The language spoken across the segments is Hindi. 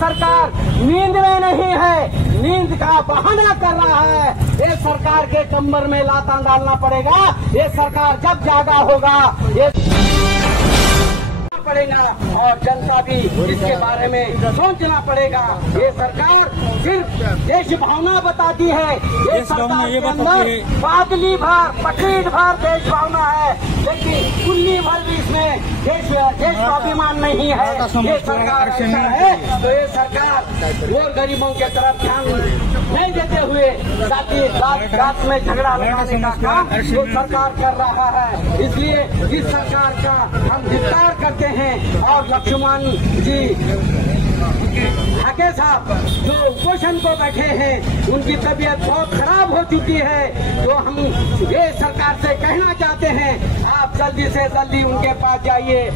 सरकार नींद में नहीं है, नींद का बहाना कर रहा है। ये सरकार के कमर में लाता डालना पड़ेगा। ये सरकार जब जागा होगा ये पड़ेगा और जनता भी इसके बारे में सोचना पड़ेगा। ये सरकार सिर्फ देश भावना बताती है। ये सरकार के अंदर बादली भर पटरीट भर देश भावना है, लेकिन कुल्ली भर भी इसमें देश स्वाभिमान नहीं है। ये सरकार ऐसा है तो ये सरकार और गरीबों के तरफ ध्यान नहीं देते हुए साथ ही रात में झगड़ा लगाने का काम जो सरकार कर रहा है। इसलिए इस सरकार का हम धिक्कार करते हैं। और लक्ष्मण जी ठाके साहब जो उपोषण को बैठे हैं, उनकी तबीयत बहुत खराब हो चुकी है। तो हम ये सरकार से कहना चाहते हैं, आप जल्दी से जल्दी उनके पास जाइए,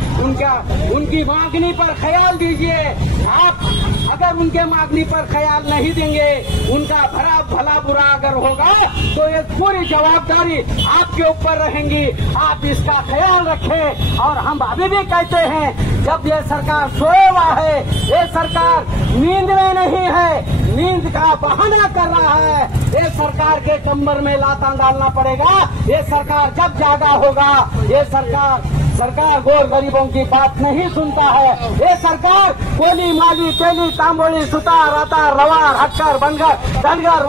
उनकी मांगनी पर ख्याल दीजिए। आप अगर उनके मांगनी पर ख्याल नहीं देंगे, उनका भला बुरा अगर होगा तो ये पूरी जवाबदारी आपके ऊपर रहेंगी। आप इसका ख्याल रखें। और हम अभी भी कहते हैं, जब ये सरकार सोए हुआ है, ये सरकार नींद में नहीं है, नींद का बहाना कर रहा है। ये सरकार के कमर में लाता डालना पड़ेगा। ये सरकार जब जागा होगा, ये सरकार गोर गरीबों की बात नहीं सुनता है। ये सरकार कोली माली तेली तांबोली सुतार रातार रवार हक्कर बनगर धनगर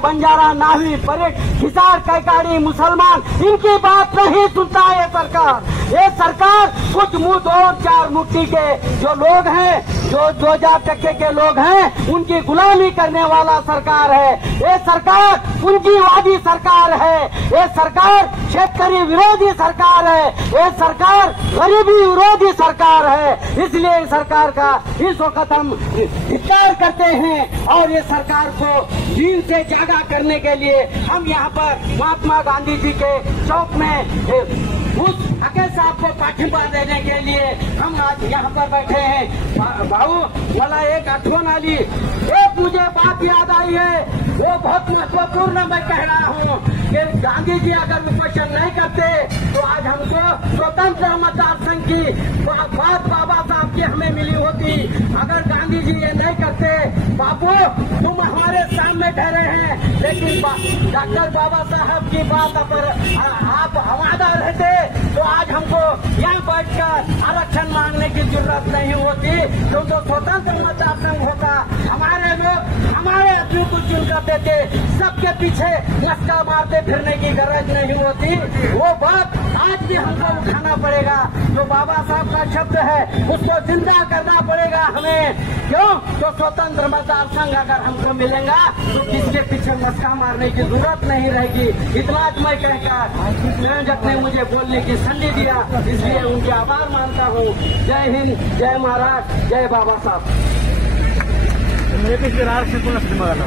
बंजारा नावी परेट खिसार कैकाड़ी मुसलमान इनकी बात नहीं सुनता है। ये सरकार कुछ मुंह दो चार मुट्ठी के जो लोग हैं, जो 2000 टक्के के लोग हैं, उनकी गुलामी करने वाला सरकार है। ये सरकार पूंजीवादी सरकार है। ये सरकार शेतकरी विरोधी सरकार है। ये सरकार गरीबी विरोधी सरकार है। इसलिए इस सरकार का इस वक्त हम धिक्कार करते हैं। और ये सरकार को दिन से जागा करने के लिए हम यहाँ पर महात्मा गांधी जी के चौक में उस ठाके साहब को पाठिंबा देने के लिए हम आज यहाँ पर बैठे हैं। भाऊ वाला एक आठवण आली, एक मुझे बात याद आई है, वो बहुत महत्वपूर्ण मैं कह रहा हूँ कि गांधी जी अगर उपोषण नहीं करते तो आज हमको स्वतंत्र मतदार संघ की बात बाबा साहब की हमें मिली होती। अगर गांधी जी ये नहीं करते, बाबू तुम हमारे सामने ठहरे हैं, लेकिन डॉक्टर बाबा साहब की बात पर आप हवादार रहते तो आज हमको यहाँ बैठकर आरक्षण मांगने की जरूरत नहीं होती। क्योंकि स्वतंत्र मतदार संघ होता, हमारे लोग हमारे आदमी को चुन कर देते, सबके पीछे लश्का मारते फिरने की गरज नहीं होती। वो बात आज भी हमको उठाना पड़ेगा। जो बाबा साहब का शब्द है उसको जिंदा करना पड़ेगा हमें। क्यों? तो स्वतंत्र मतदार संघ अगर हमको मिलेगा तो किसके पीछे लश्का मारने की जरूरत नहीं रहेगी। इतना मैं कहकर संयोजक ने मुझे बोलने की संधि दिया, इसलिए उनके आभार मानता हूँ। जय हिंद, जय महाराज, जय बाबा साहब। आरक्षण कोणासाठी मागायला